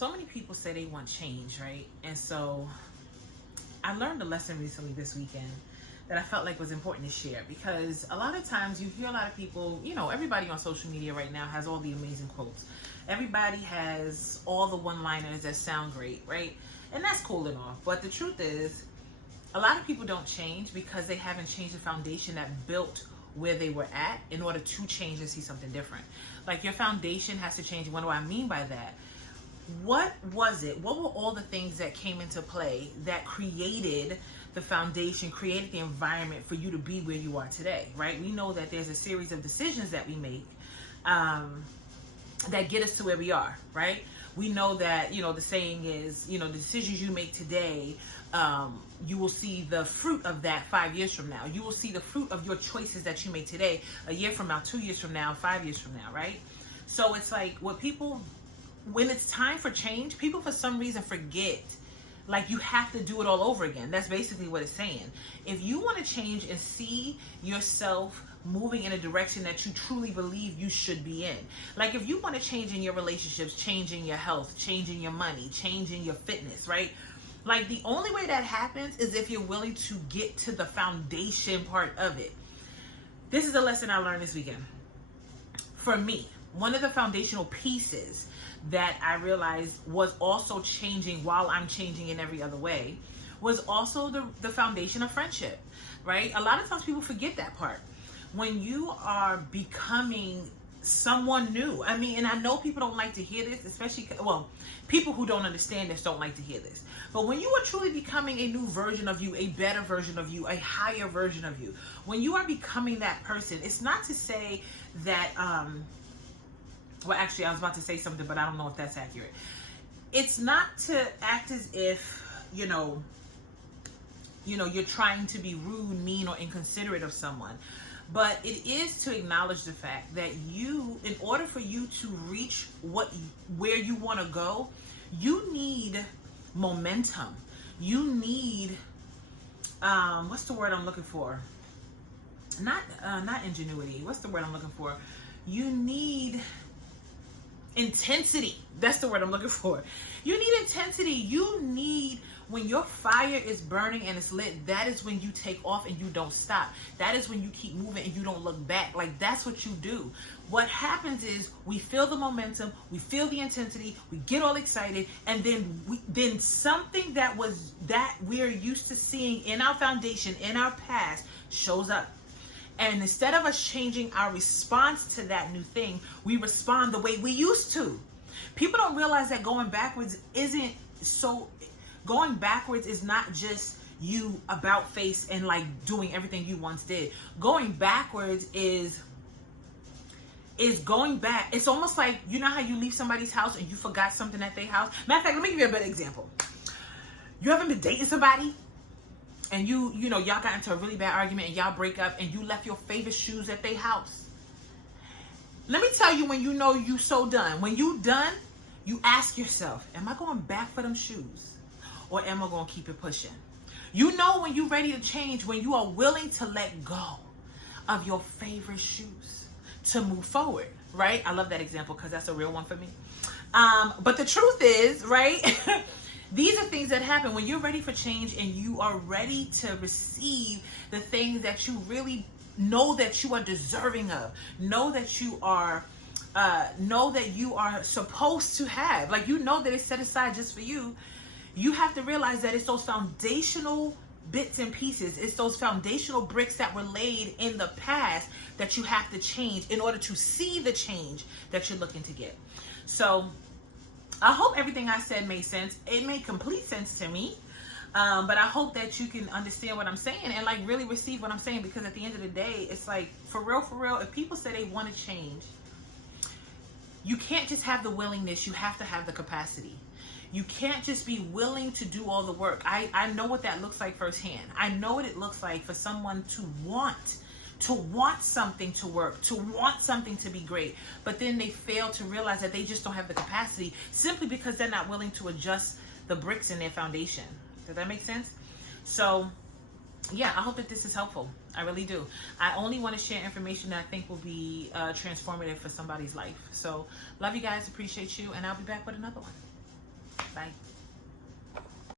so many people say they want change, right? And so I learned a lesson recently this weekend that I felt like was important to share, because a lot of times you hear a lot of people, you know, everybody on social media right now has all the amazing quotes. Everybody has all the one-liners that sound great, right? And that's cool and all. But the truth is, a lot of people don't change because they haven't changed the foundation that built where they were at in order to change and see something different. Like, your foundation has to change. What do I mean by that? What was it? What were all the things that came into play that created the foundation, created the environment for you to be where you are today, right? We know that there's a series of decisions that we make that get us to where we are, right? We know that, you know, the saying is, you know, the decisions you make today, you will see the fruit of that 5 years from now. You will see the fruit of your choices that you make today, a year from now, 2 years from now, 5 years from now, right? So it's like, when it's time for change, people for some reason forget, like, you have to do it all over again. That's basically what it's saying. If you want to change and see yourself moving in a direction that you truly believe you should be in, like, if you want to change in your relationships, changing your health, changing your money, changing your fitness, right? Like, the only way that happens is if you're willing to get to the foundation part of it. This is a lesson I learned this weekend. For me, one of the foundational pieces that I realized was also changing while I'm changing in every other way was also the foundation of friendship, right? A lot of times people forget that part. When you are becoming someone new, I mean, and I know people don't like to hear this, especially, well, people who don't understand this don't like to hear this. But when you are truly becoming a new version of you, a better version of you, a higher version of you, when you are becoming that person, it's not to say that, well, actually, I was about to say something, but I don't know if that's accurate. It's not to act as if, you know, you're trying to be rude, mean, or inconsiderate of someone. But it is to acknowledge the fact that you, in order for you to reach where you want to go, you need momentum. You need, what's the word I'm looking for? Not ingenuity. What's the word I'm looking for? You need intensity. That's the word I'm looking for. You need intensity. You need, when your fire is burning and it's lit, that is when you take off and you don't stop. That is when you keep moving and you don't look back. Like, that's what you do. What happens is we feel the momentum, we feel the intensity, we get all excited, and then something that we're used to seeing in our foundation, in our past, shows up. And instead of us changing our response to that new thing, we respond the way we used to. People don't realize that going backwards is not just you about face and like doing everything you once did. Going backwards is going back. It's almost like, you know how you leave somebody's house and you forgot something at their house? Matter of fact, let me give you a better example. You haven't been dating somebody, and y'all got into a really bad argument and y'all break up, and you left your favorite shoes at their house. Let me tell you, when you know you so done, when you done, you ask yourself, am I going back for them shoes, or am I going to keep it pushing? You know when you're ready to change, when you are willing to let go of your favorite shoes to move forward, right? I love that example because that's a real one for me. But the truth is, right? These are things that happen when you're ready for change and you are ready to receive the things that you really know that you are deserving of. Know that you are supposed to have. Like, you know that it's set aside just for you. You have to realize that it's those foundational bits and pieces. It's those foundational bricks that were laid in the past that you have to change in order to see the change that you're looking to get. So I hope everything I said made sense. It made complete sense to me. But I hope that you can understand what I'm saying and like really receive what I'm saying, because at the end of the day, it's like, for real, if people say they want to change, you can't just have the willingness, you have to have the capacity. You can't just be willing to do all the work. I know what that looks like firsthand. I know what it looks like for someone to want something to work, to want something to be great, but then they fail to realize that they just don't have the capacity simply because they're not willing to adjust the bricks in their foundation. Does that make sense? So yeah, I hope that this is helpful. I really do. I only want to share information that I think will be transformative for somebody's life. So love you guys, appreciate you, and I'll be back with another one. Bye.